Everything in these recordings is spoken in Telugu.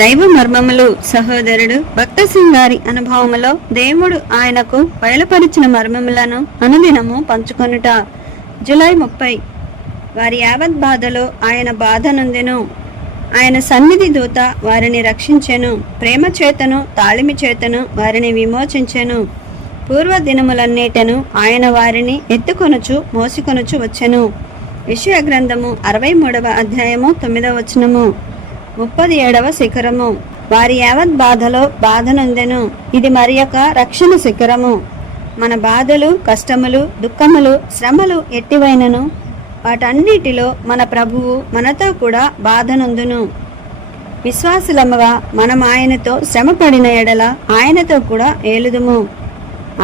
దైవ మర్మములు సహోదరుడు భక్త సింగారి అనుభవములో దేవుడు ఆయనకు బయలుపరిచిన మర్మములను అనుదినము పంచుకొనుట. జూలై 30. వారి యావత్ బాధలో ఆయన బాధ నొందెను. ఆయన సన్నిధి దూత వారిని రక్షించెను. ప్రేమ చేతను తాళిమి చేతను వారిని విమోచించెను. పూర్వ దినములన్నిటను ఆయన వారిని ఎత్తుకొనుచు మోసికొనుచు వచ్చెను. యెషయా గ్రంథము 63వ అధ్యాయము 9వ వచనము. 37వ శిఖరము. వారి యావత్ బాధలో బాధ నొందెను. ఇది మరి యొక్క రక్షణ శిఖరము. మన బాధలు, కష్టములు, దుఃఖములు, శ్రమలు ఎట్టివైనను వాటన్నిటిలో మన ప్రభువు మనతో కూడా బాధ నొందును. విశ్వాసులముగా మనం ఆయనతో శ్రమపడిన ఎడల ఆయనతో కూడా ఏలుదుము.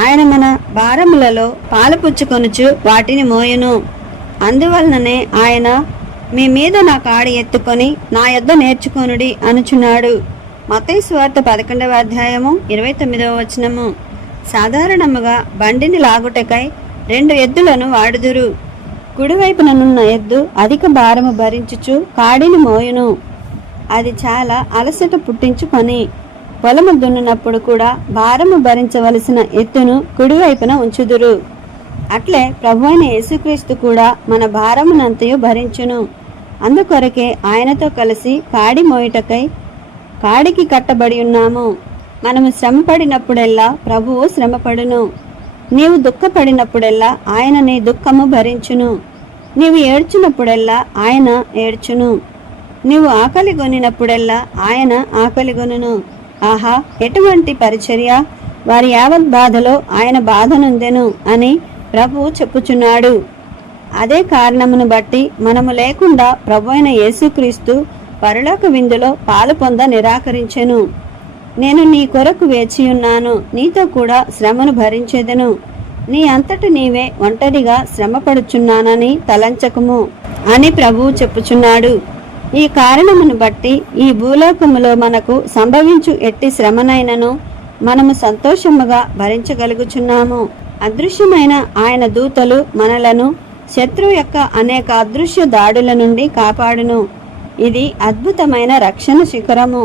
ఆయన మన భారములలో పాలుపుచ్చుకొనుచు వాటిని మోయును. అందువలననే ఆయన మీ మీద నా కాడి ఎత్తుకొని నా యొద్ద నేర్చుకొనుడి అనుచున్నాడు. మత్తయి సువార్త 11వ అధ్యాయము 29వ వచనము. సాధారణముగా బండిని లాగుటకై 2 ఎద్దులను వాడుదురు. కుడివైపుననున్న ఎద్దు అధిక భారము భరించుచు కాడిని మోయును. అది చాలా అలసట పుట్టించు పని. పొలము దున్నునప్పుడు కూడా భారము భరించవలసిన ఎత్తును కుడివైపున ఉంచుదురు. అట్లే ప్రభువైన యేసుక్రీస్తు కూడా మన భారమునంతయు భరించును. అందుకొరకే ఆయనతో కలిసి కాడి మోయుటకై కాడికి కట్టబడి ఉన్నాము. మనము శ్రమపడినప్పుడెల్లా ప్రభువు శ్రమపడును. నీవు దుఃఖపడినప్పుడెల్లా ఆయన నీ దుఃఖము భరించును. నీవు ఏడ్చినప్పుడెల్లా ఆయన ఏడ్చును. నీవు ఆకలి గొనినప్పుడెల్లా ఆయన ఆకలి గొనును. ఆహా, ఎటువంటి పరిచర్య! వారి యావత్ బాధలో ఆయన బాధ నొందెను అని ప్రభువు చెప్పుచున్నాడు. అదే కారణమును బట్టి మనము లేకుండా ప్రభువైన యేసుక్రీస్తు పరలోక విందులో పాలు పొంద నిరాకరించెను. నేను నీ కొరకు వేచియున్నాను, నీతో కూడా శ్రమను భరించెదను. నీ అంతట నీవే ఒంటరిగా శ్రమపడుచున్నానని తలంచకము అని ప్రభువు చెప్పుచున్నాడు. ఈ కారణమును బట్టి ఈ భూలోకములో మనకు సంభవించు ఎట్టి శ్రమనైనను మనము సంతోషముగా భరించగలుగుచున్నాము. అదృశ్యమైన ఆయన దూతలు మనలను శత్రువు యొక్క అనేక అదృశ్య దాడుల నుండి కాపాడును. ఇది అద్భుతమైన రక్షణ శిఖరము.